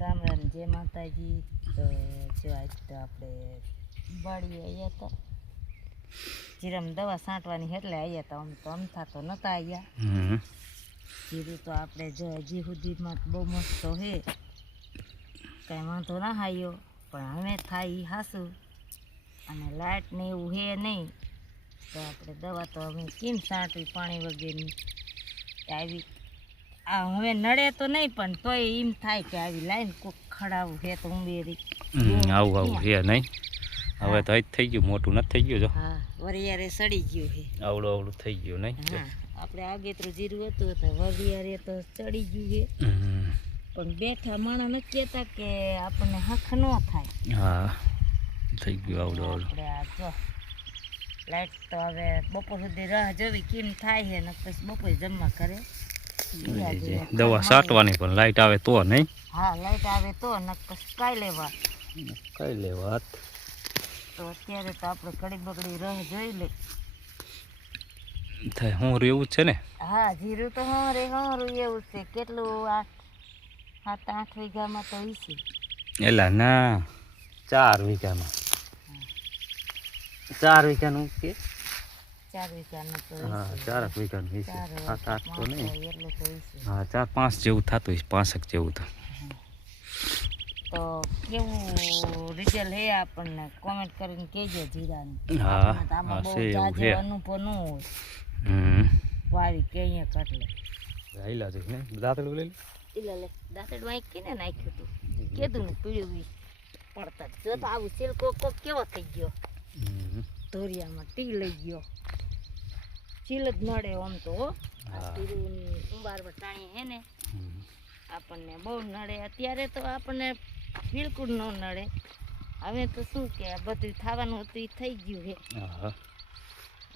રામ રામ જય માતાજી. તો જો આજ તો આપણે બાળીએ આવ્યા હતા જીરામ દવા છાંટવાની એટલે આવ્યા હતા આમ તો અમથા તો નહોતા આવ્યા જીરું તો આપણે જો હજી સુધીમાં બહુ મસ્ત હે કાંઈ વાંધો ના આવ્યો. પણ હવે થાય એ હાસું. અને લાઇટ ને એવું હે નહીં. તો આપણે દવા તો અમે કેમ છાંટવી પાણી વગેરેની? આવી આ હવે નડે તો નહીં પણ તોય એમ થાય કે આવી લાઈન કોક ખડાવું હે તો ઉમેરી હમ, આવું આવું હે. નહીં? હવે તો થઈ ગયું મોટું નથી થઈ ગયું જો. હા વરિયારે સડી ગયું હે આવડું આવડું થઈ ગયું નહીં. હા આપણે આગેતરું જીરું હતું તો વરિયારે તો ચડી ગયું હે પણ બેઠા માણસ ન કહેતા કે આપણને હક ન થાય. હા થઈ ગયું આવડું આવડું. આપણે આ જો લાઈટ તો હવે બપોર સુધી રાહ જોવી કેમ થાય છે ને પછી બપોર જમવા કરે દવા છાંટવાની પણ લાઈટ આવે તો નહીં. હા લાઈટ આવે તો કઈ લેવા. કઈ લેવા તો અત્યારે તો આપણે કડી બગડી રહ જોઈ લે. થાય હું જ છે ને? હા જીરું તો હરે હરું એવું છે. કેટલું આઠ સાત આઠ વીઘામાં તો ઈસી એલા ના. ચાર વીઘામાં. ચાર વીઘાનું કે? હા. વીઘાનું આઠ તો પાંચ નહીં. હોય એટલું તો ઈસી. હા ચાર પાંચ જેવું થતું હોય પાંસઠ જેવું તો. તો કેવું રિઝલ્ટ હે આપણને? કોમેન્ટ કરીને કહેજો જીરાની. હા, આમાં બહુ છે એવું જાજો છે. અનુભવ ન હોય. હમ. વાવી કે અહીંયા કાટલે હાઈલા છે ને દાંતડું લઈ લે. લે દાંતડમાં એક કેને નાખ્યું હતું કીધું ને પીળ્યું ઈ પડતા. જ. તો આવું સેલ કોક કોક કેવો થઈ ગયો. હમ. ધોરિયામાં ટી લઈ ગયો. ચીલ જ નડે આમ તો ઉંબાર આ હા. ને આપણને બહુ નડે. અત્યારે તો આપણને બિલકુલ ન નડે. હવે તો શું કે બધું થવાનું હતું એ થઈ ગયું હે.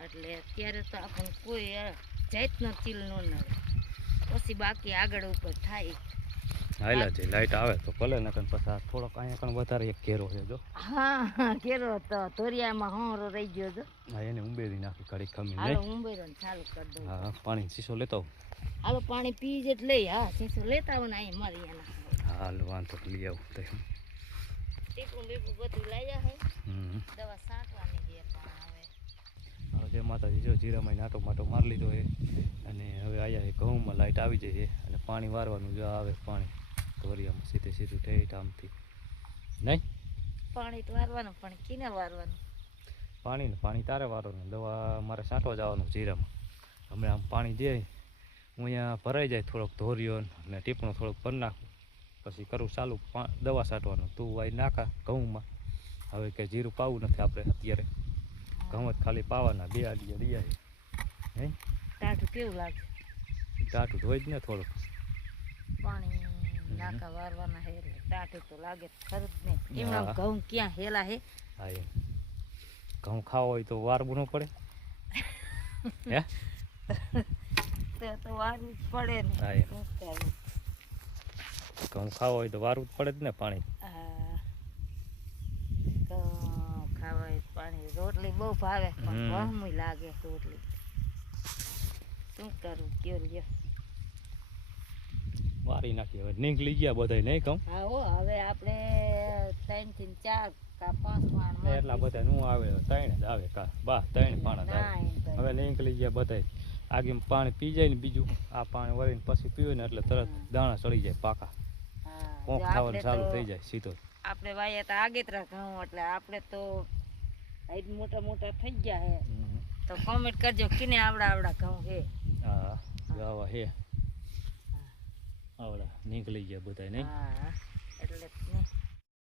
એટલે અત્યારે તો આપણને કોઈ જાતનો ચીલ ન નડે. પછી બાકી આગળ ઉપર થાય. હાઈલા છે લાઈટ આવે તો ભલે નકર પછી આ થોડોક અહીંયા કણ વધારે એક ઘેરો છે જો. હા હા કેરો તો ધોરિયામાં હોરો રહી ગયો જો હા એને ઉંબેરી નાખી કડી ખમી હાલો ઉંબેરો ને ચાલુ કરી દઉં. હા પાણી શીશો લેતો. હાલો પાણી પી જ એટલે લઈ. હા શીશો લેતા આવો ને અહીં મારી એના. હાલ વાંધો લઈ આવું તો ટીપું બીપું બધું લઈ જાય દવા છાંટવાની છે પણ હવે. હવે જે માતાજી જો જીરામાં નાટો માટો મારી લીધો છે અને હવે આયા એ ઘઉંમાં લાઈટ આવી જાય છે અને પાણી વારવાનું જો આવે પાણી. ધોરિયામાં સીધે સીધું ઠેઠ આમથી નહીં? પાણી તો વારવાનું પણ કીને વારવાનું? પાણી ને પાણી તારે વારવાનું. દવા મારે છાંટવા જવાનું જીરામાં. હમણાં આમ પાણી દે હું અહીંયા ભરાઈ જાય થોડોક ધોરિયો અને ટીપણું થોડુંક ભરી નાખું. પછી કરું ચાલુ દવા છાંટવાનું. તું વાય નાખા ઘઉંમાં. હવે કે જીરું પાવું નથી આપણે અત્યારે. ઘઉં જ ખાલી પાવાના બે આડીએ દિયા હે ટાટું કેવું લાગે? ટાટું ધોઈ જ ને થોડુંક. પાણી નાકા વારવાના હે એટલે ટાઢું તો લાગે ખરું જ નહીં. એમના ઘઉં ક્યાં હેલા હે? હા એમ. ઘઉં ખાવો હોય તો વારવું ન પડે. હે? તો તો વારવું જ પડે ને. હા, એમ. ઘઉં ખાવો હોય તો વારવું જ પડે જ ને પાણી. ઘઉં ખાવા હોય પાણી. રોટલી બહુ ભાવે પણ હમ. લાગે રોટલી. શું કરવું કયો લ્યો વારી નાખી. હવે નીકળી ગયા બધા નહીં કહું? હવે આપણે ત્રણથી ચાર એટલા બધા નું આવે ત્રણ જ આવે કા? બા ત્રણ પાણા આવે હવે નીકળી ગયા બધા આગે પાણી પી જાય ને બીજું આ પાણી વળીને પછી પીવે ને એટલે તરત દાણા ચડી જાય પાકા. ખાવાનું ચાલુ થઈ જાય સીધો. આપણે વાયા તો આગેતરા ઘઉં એટલે આપણે તો હાઈટ મોટા મોટા થઈ ગયા હે. તો કોમેન્ટ કરજો કિને આવડા આવડા ઘઉં હે. હા ગાવા હે. આવડા નીકળી ગયા બધા નહીં એટલે.